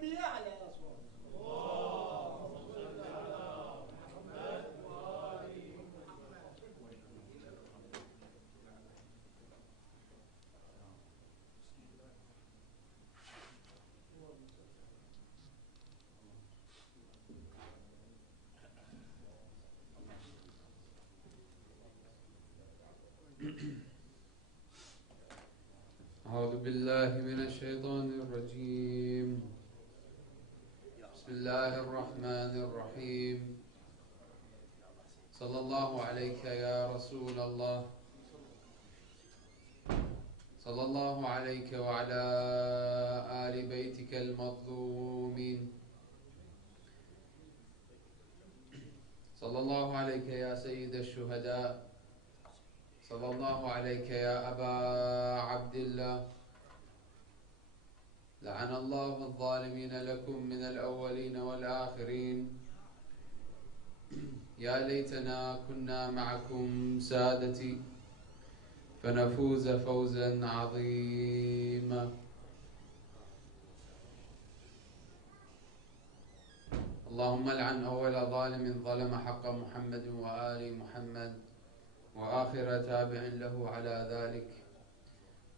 بأعلى أصوات. اللهم صل على محمد وآل محمد. أعوذ بالله من الشيطان الرجيم. بسم الله الرحمن الرحيم. صلى الله عليك يا رسول الله، صلى الله عليك وعلى آل بيتك المظلومين، صلى الله عليك يا سيد الشهداء، صلى الله عليك يا أبا عبد الله. لعن الله الظالمين لكم من الأولين والآخرين. يا ليتنا كنا معكم سادتي فنفوز فوزا عظيما. اللهم لعن أول ظالم ظلم حق محمد وآل محمد وآخر تابع له على ذلك.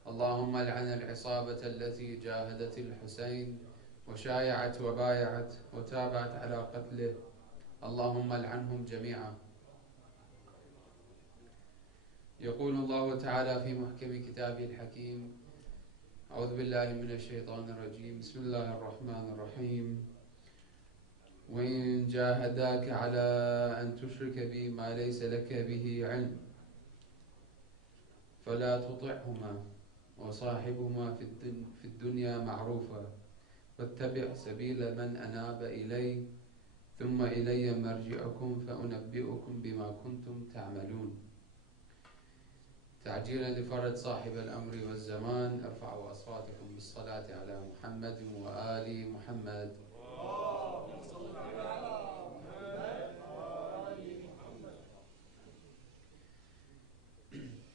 اللهم لعن العصابة التي جاهدت الحسين وشايعت وبايعت وتابعت على قتله. اللهم لعنهم جميعا. يقول الله تعالى في محكم كتابه الحكيم: أعوذ بالله من الشيطان الرجيم. بسم الله الرحمن الرحيم. وإن جاهداك على أن تشرك بي ما ليس لك به علم فلا تطعهما وصاحبهما في الدنيا معروفا واتبع سبيل من أناب إلي ثم إلي مرجعكم فأنبئكم بما كنتم تعملون. تعجيلا لفرج صاحب الأمر والزمان، ارفعوا أصواتكم بالصلاة على محمد وآل محمد.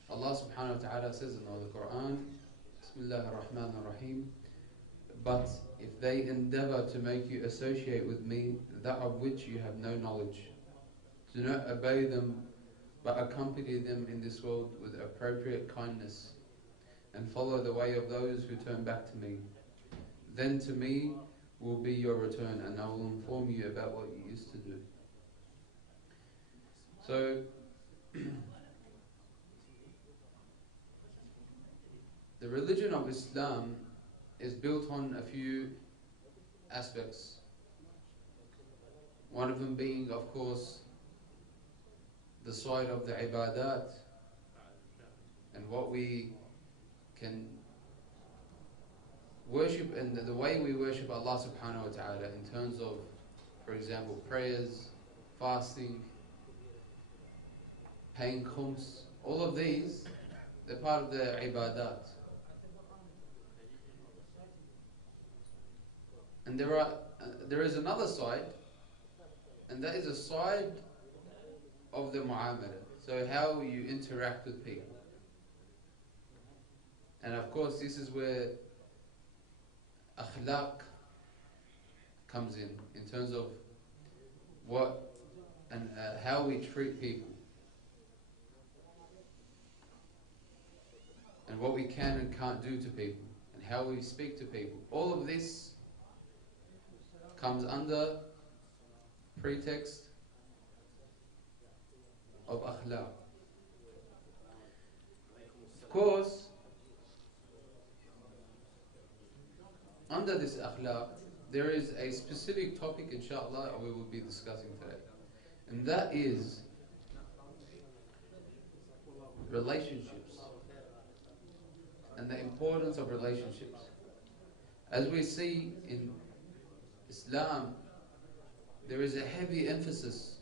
Allah subhanahu wa ta'ala says in the Quran, Bismillah ar-Rahman ar-Rahim, but if they endeavor to make you associate with me that of which you have no knowledge, do not obey them but accompany them in this world with appropriate kindness and follow the way of those who turn back to me. Then to me will be your return and I will inform you about what you used to do. So, the religion of Islam is built on a few aspects. One of them being, of course, the side of the ibadat and what we can worship and the way we worship Allah subhanahu wa ta'ala in terms of, for example, prayers, fasting, paying khums. All of these, they're part of the ibadat. And there is another side, and that is a side of the mu'amala. So how you interact with people. And of course this is where akhlaq comes in terms of what and how we treat people. And what we can and can't do to people. And how we speak to people. All of this comes under pretext of akhlaq. Of course, under this akhlaq, there is a specific topic, inshallah, we will be discussing today. And that is relationships and the importance of relationships. As we see in Islam, there is a heavy emphasis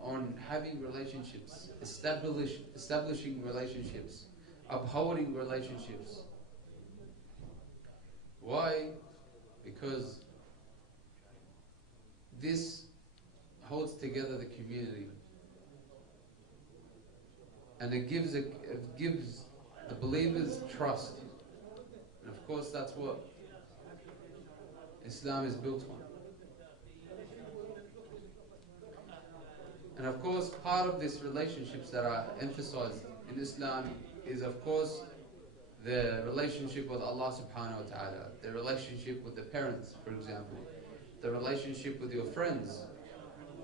on having relationships, establishing relationships, upholding relationships. Why? Because this holds together the community, and it gives the believers trust. And of course that's what Islam is built on. And of course, part of these relationships that are emphasized in Islam is, of course, the relationship with Allah subhanahu wa ta'ala, the relationship with the parents, for example, the relationship with your friends,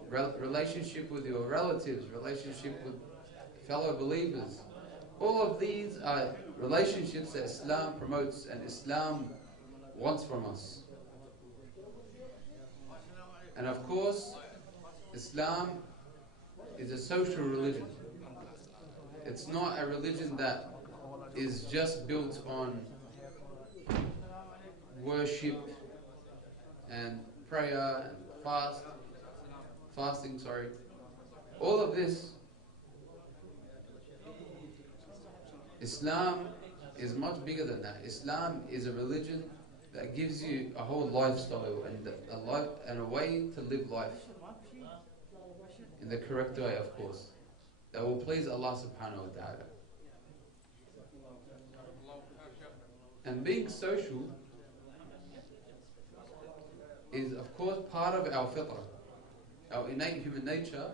relationship with your relatives, relationship with fellow believers. All of these are relationships that Islam promotes and Islam wants from us. And of course, Islam is a social religion. It's not a religion that is just built on worship and prayer and fasting. All of this, Islam is much bigger than that. Islam is a religion that gives you a whole lifestyle and a way to live life in the correct way, of course, that will please Allah subhanahu wa ta'ala. And being social is, of course, part of our fitrah, our innate human nature.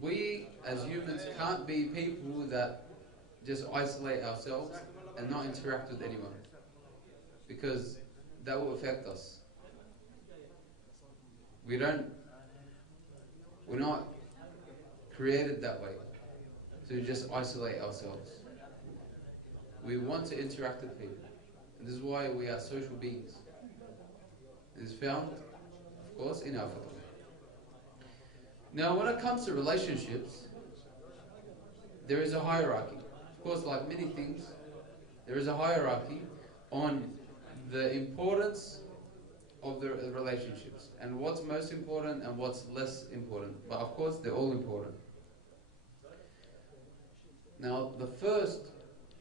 We, as humans, can't be people that just isolate ourselves and not interact with anyone, because that will affect us. We're not created that way, to just isolate ourselves. We want to interact with people. And this is why we are social beings. It is found, of course, in our fitrah. Now, when it comes to relationships, there is a hierarchy. Of course, like many things, there is a hierarchy on the importance of the relationships and what's most important and what's less important. But of course, they're all important. Now, the first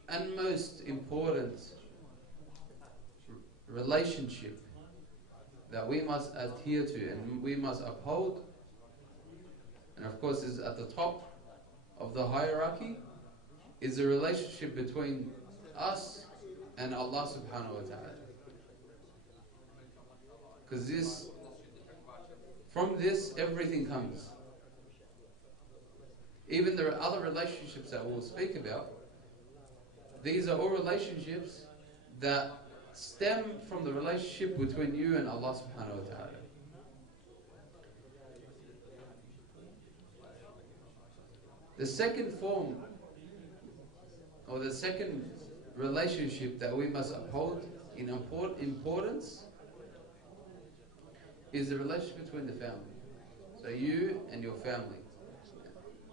and most important relationship that we must adhere to and we must uphold, and of course is at the top of the hierarchy, is the relationship between us and Allah subhanahu wa ta'ala. Because from this everything comes. Even there are other relationships that we'll speak about. These are all relationships that stem from the relationship between you and Allah subhanahu wa ta'ala. The second form, or the second relationship that we must uphold in importance, is the relationship between the family. So you and your family.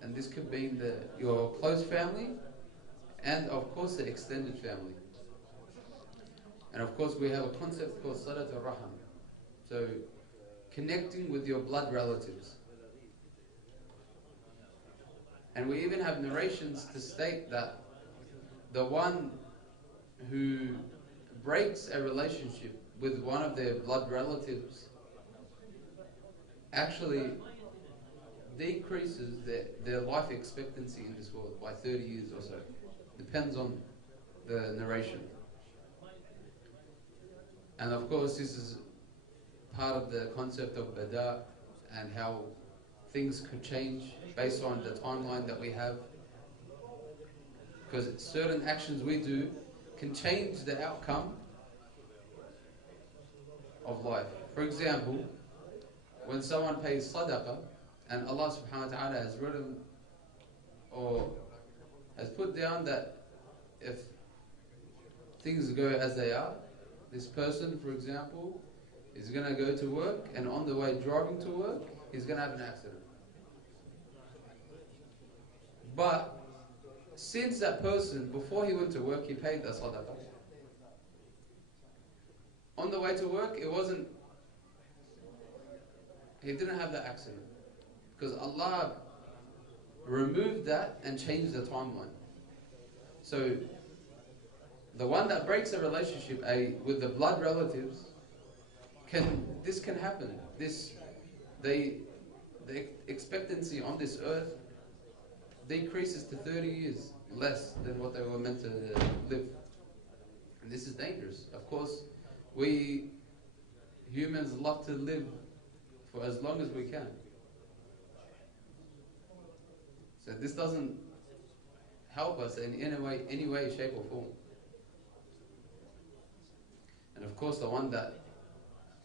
And this could be your close family, and of course the extended family. And of course we have a concept called Salat al-Raham. So connecting with your blood relatives. And we even have narrations to state that the one who breaks a relationship with one of their blood relatives actually decreases their life expectancy in this world by 30 years or so. Depends on the narration. And of course this is part of the concept of bada and how things could change based on the timeline that we have. Because certain actions we do can change the outcome of life. For example, when someone pays sadaqah and Allah subhanahu wa ta'ala has written or has put down that if things go as they are, this person, for example, is going to go to work, and on the way driving to work, he's going to have an accident. But since that person, before he went to work, he paid the sadaqah, on the way to work, he didn't have that accident. Because Allah removed that and changed the timeline. So the one that breaks a relationship with the blood relatives, this can happen. The expectancy on this earth decreases to 30 years less than what they were meant to live. And this is dangerous. Of course, We humans love to live for as long as we can. So this doesn't help us in any way, shape or form. And of course the one that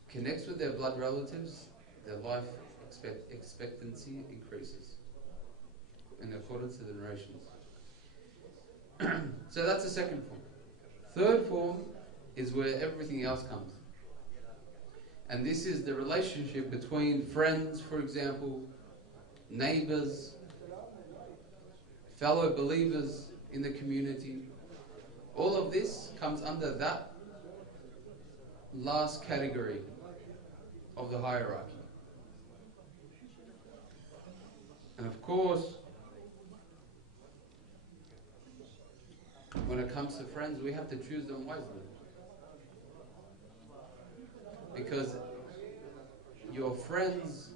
connects with their blood relatives, their life expectancy increases in accordance to the narrations. So that's the second form. Third form is where everything else comes. And this is the relationship between friends, for example, neighbors, fellow believers in the community. All of this comes under that last category of the hierarchy. And of course, when it comes to friends, we have to choose them wisely. Because your friends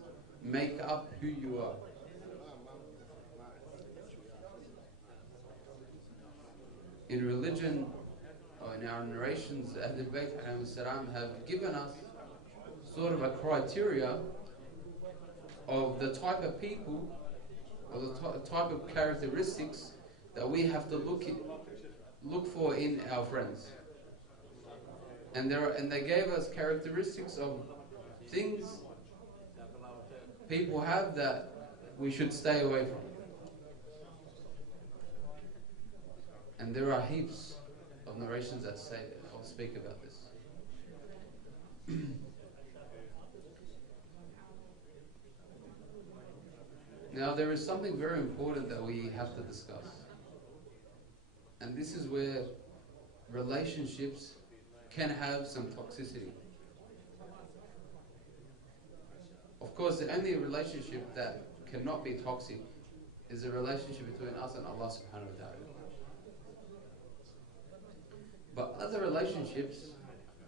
make up who you are. In religion, or in our narrations, البث have given us sort of a criteria of the type of people, or the type of characteristics that we have to look for in our friends. And they gave us characteristics of things people have that we should stay away from. And there are heaps of narrations that speak about this. Now there is something very important that we have to discuss. And this is where relationships can have some toxicity. Of course, the only relationship that cannot be toxic is a relationship between us and Allah subhanahu wa ta'ala. But other relationships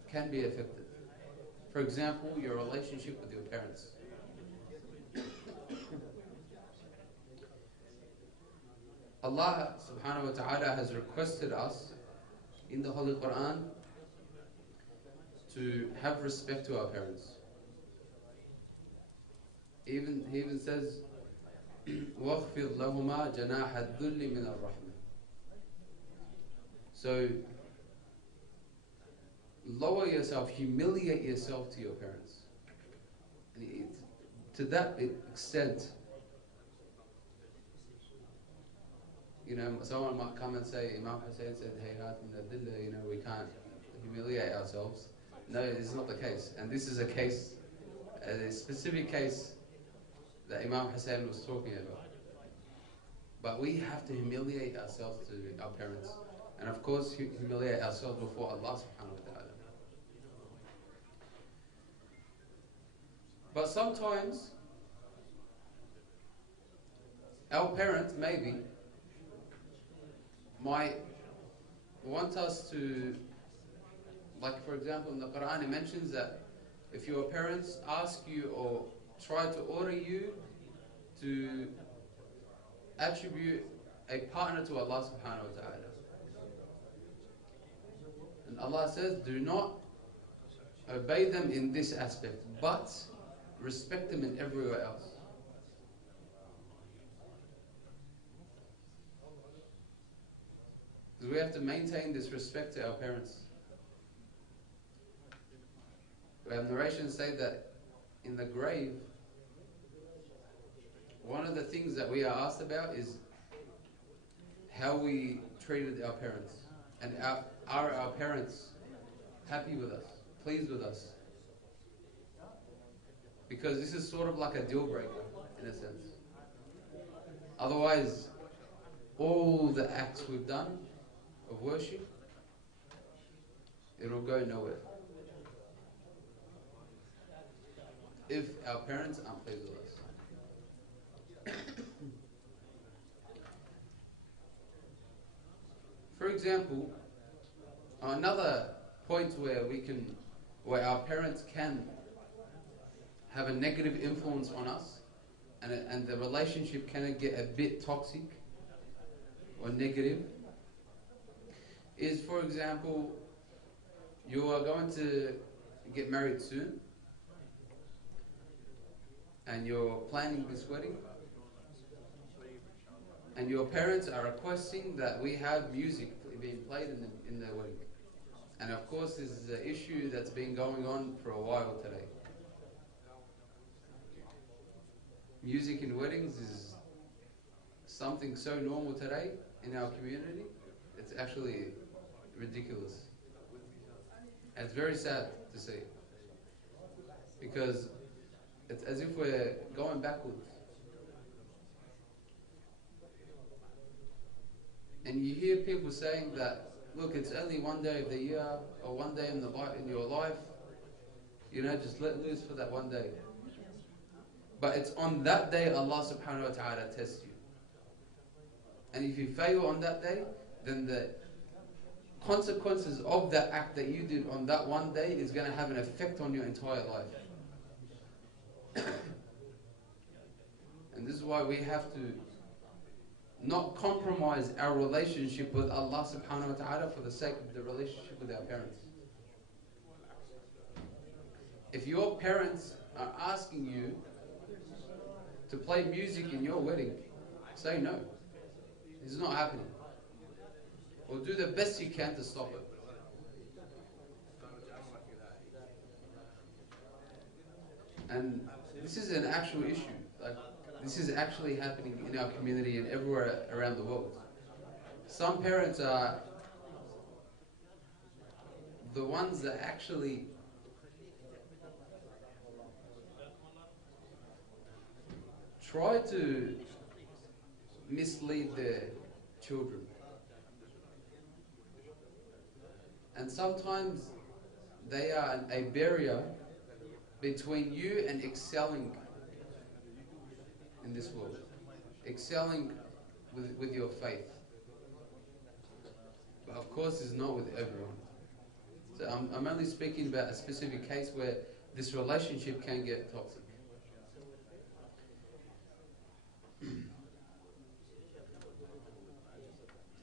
can be affected. For example, your relationship with your parents. Allah subhanahu wa ta'ala has requested us in the Holy Quran to have respect to our parents. He even says, وَاخْفِضْ لَهُمَا جَنَاحَ الذُّلِّ مِنَ الرَّحْمَةِ. So, lower yourself, humiliate yourself to your parents. And to that extent, someone might come and say, Imam Hussein said, we can't humiliate ourselves. No, it's not the case. And this is a specific case that Imam Hussein was talking about. But we have to humiliate ourselves to our parents. And of course, humiliate ourselves before Allah subhanahu wa ta'ala. But sometimes, our parents maybe might want us to, like for example in the Quran it mentions that if your parents ask you or try to order you to attribute a partner to Allah subhanahu wa ta'ala. And Allah says, do not obey them in this aspect, but respect them in everywhere else. Because we have to maintain this respect to our parents. We have narrations say that in the grave, one of the things that we are asked about is how we treated our parents. And are our parents happy with us, pleased with us? Because this is sort of like a deal breaker, in a sense. Otherwise, all the acts we've done of worship, it will go nowhere. If our parents aren't pleased with us. For example, another point where our parents can have a negative influence on us, and the relationship can get a bit toxic or negative, is, for example, You are going to get married soon, and you're planning this wedding, and your parents are requesting that we have music being played in the wedding. And of course, this is an issue that's been going on for a while today. Music in weddings is something so normal today in our community, it's actually ridiculous. And it's very sad to see, because it's as if we're going backwards. And you hear people saying that, look, it's only one day of the year, or one day in your life, just let loose for that one day. But it's on that day Allah subhanahu wa ta'ala tests you. And if you fail on that day, then the consequences of that act that you did on that one day is going to have an effect on your entire life. And this is why we have to not compromise our relationship with Allah subhanahu wa ta'ala for the sake of the relationship with our parents. If your parents are asking you to play music in your wedding, say no. This is not happening. Or do the best you can to stop it. And this is an actual issue. This is actually happening in our community and everywhere around the world. Some parents are the ones that actually try to mislead their children. And sometimes they are a barrier between you and excelling in this world, excelling with your faith. But of course, it's not with everyone. So I'm only speaking about a specific case where this relationship can get toxic.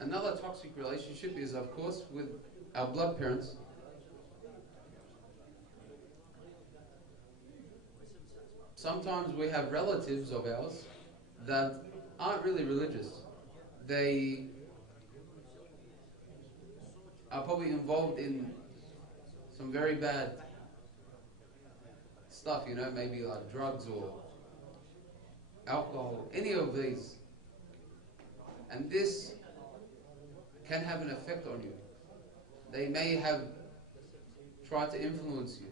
Another toxic relationship is, of course, with our blood parents. Sometimes we have relatives of ours that aren't really religious. They are probably involved in some very bad stuff, maybe like drugs or alcohol, any of these. And this can have an effect on you. They may have tried to influence you.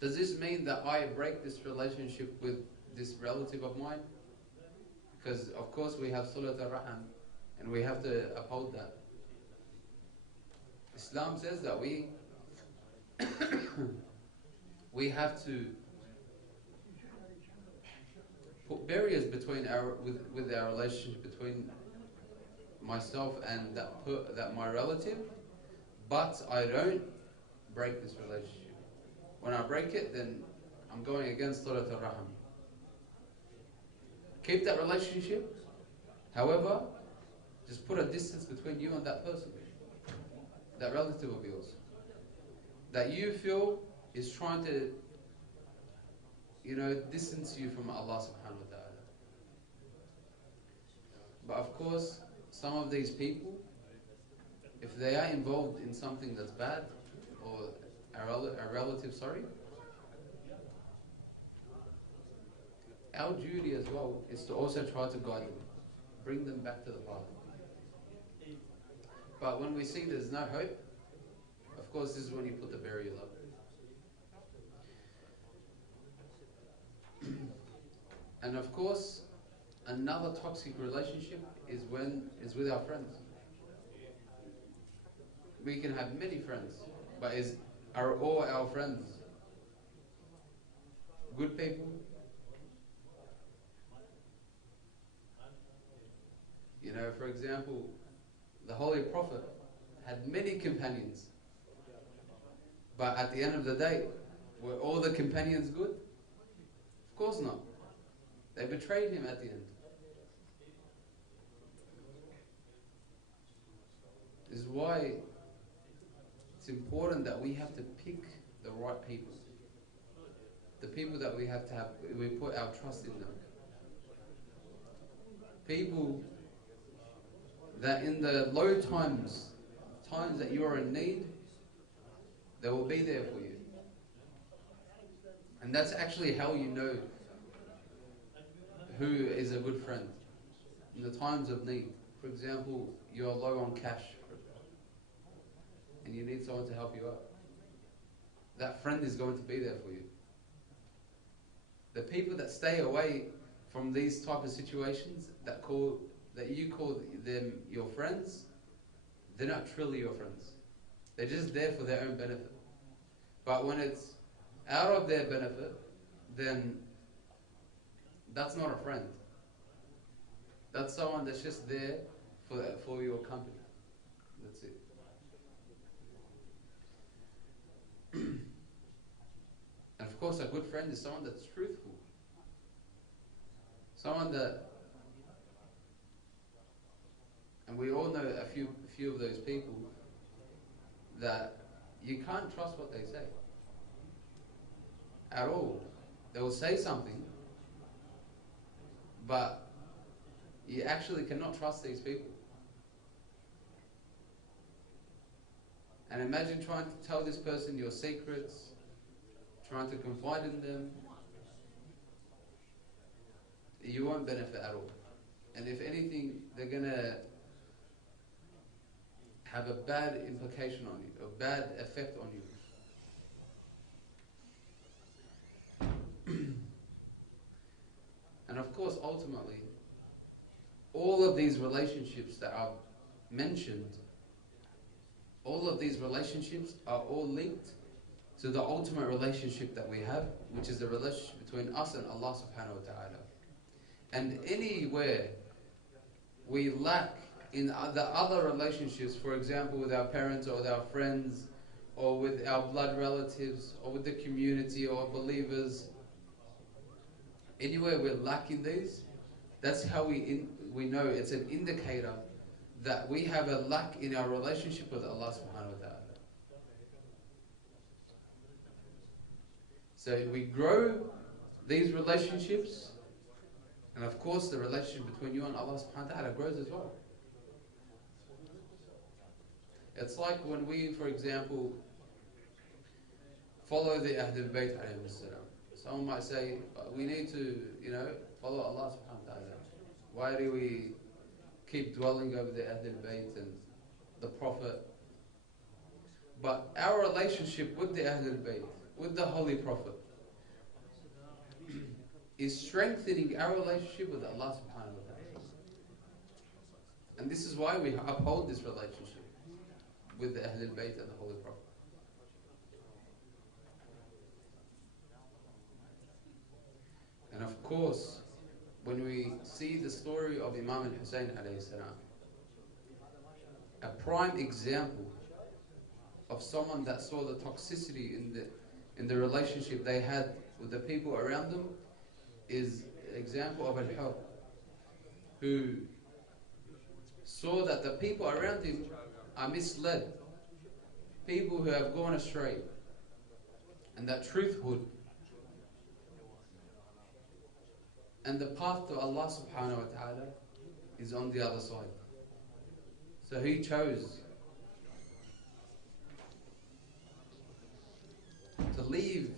Does this mean that I break this relationship with this relative of mine? Because of course we have Salat al-Raham and we have to uphold that. Islam says that we have to put barriers between with our relationship between myself and that my relative, but I don't break this relationship. When I break it, then I'm going against Salat al-Raham. Keep that relationship, however, just put a distance between you and that person, that relative of yours, that you feel is trying to, distance you from Allah subhanahu wa ta'ala. But of course, some of these people, if they are involved in something that's bad, or a relative, our duty as well is to also try to guide them, bring them back to the path. But when we see there's no hope, of course this is when you put the barriers up. And of course, another toxic relationship is with our friends. We can have many friends, but are all our friends good people? For example, the Holy Prophet had many companions, but at the end of the day, were all the companions good? Of course not. They betrayed him at the end. This is why it's important that we have to pick the right people. The people that we put our trust in them. People that in the low times that you are in need, they will be there for you. And that's actually how you know who is a good friend. In the times of need. For example, you're low on cash and you need someone to help you out. That friend is going to be there for you. The people that stay away from these type of situations that you call them your friends, they're not truly your friends. They're just there for their own benefit. But when it's out of their benefit, then that's not a friend. That's someone that's just there for your company. That's it. And of course, a good friend is someone that's truthful. Someone that, and we all know a few of those people that you can't trust what they say at all. They will say something, but you actually cannot trust these people. And imagine trying to tell this person your secrets, trying to confide in them. You won't benefit at all. And if anything, they're going to have a bad implication on you, a bad effect on you. And of course, ultimately, all of these relationships that I've mentioned, all of these relationships are all linked to the ultimate relationship that we have, which is the relationship between us and Allah subhanahu wa ta'ala. And anywhere we lack in the other relationships, for example, with our parents or with our friends or with our blood relatives or with the community or believers, anywhere we're lacking these, that's how we know it's an indicator that we have a lack in our relationship with Allah subhanahu wa ta'ala. So we grow these relationships, and of course the relationship between you and Allah subhanahu wa ta'ala grows as well. It's like when we, for example, follow the Ahlul Bayt alayhim salam. Someone might say, we need to, follow Allah subhanahu wa ta'ala. Why do we keep dwelling over the Ahlul Bayt and the Prophet? But our relationship with the Ahlul Bayt, with the Holy Prophet, is strengthening our relationship with Allah subhanahu wa ta'ala. And this is why we uphold this relationship with the Ahlul Bayt and the Holy Prophet. And of course, when we see the story of Imam al-Hussein alayhi salam, a prime example of someone that saw the toxicity in the relationship they had with the people around them is an example of al-Hur, who saw that the people around him are misled, people who have gone astray, and that truthhood and the path to Allah subhanahu wa ta'ala is on the other side. So he chose to leave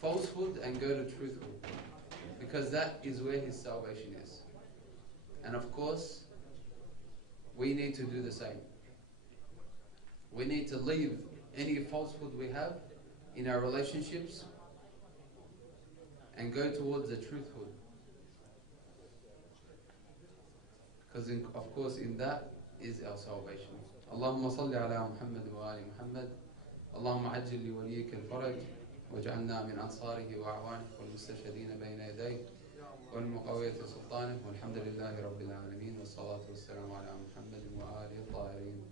falsehood and go to truthhood, because that is where his salvation is. And of course, we need to do the same. We need to leave any falsehood we have in our relationships and go towards the truthhood. Because of course in that is our salvation. Allahumma salli ala Muhammad wa ali Muhammad. Allahumma ajil li waliyika al-faraj waj'alna min ansarihi wa a'wanih wal mustashhadin bayna yadayh wal muqawiyati sultanih walhamdulillahi rabbil alamin was salatu was salamu ala Muhammad wa alihi al-tahirin.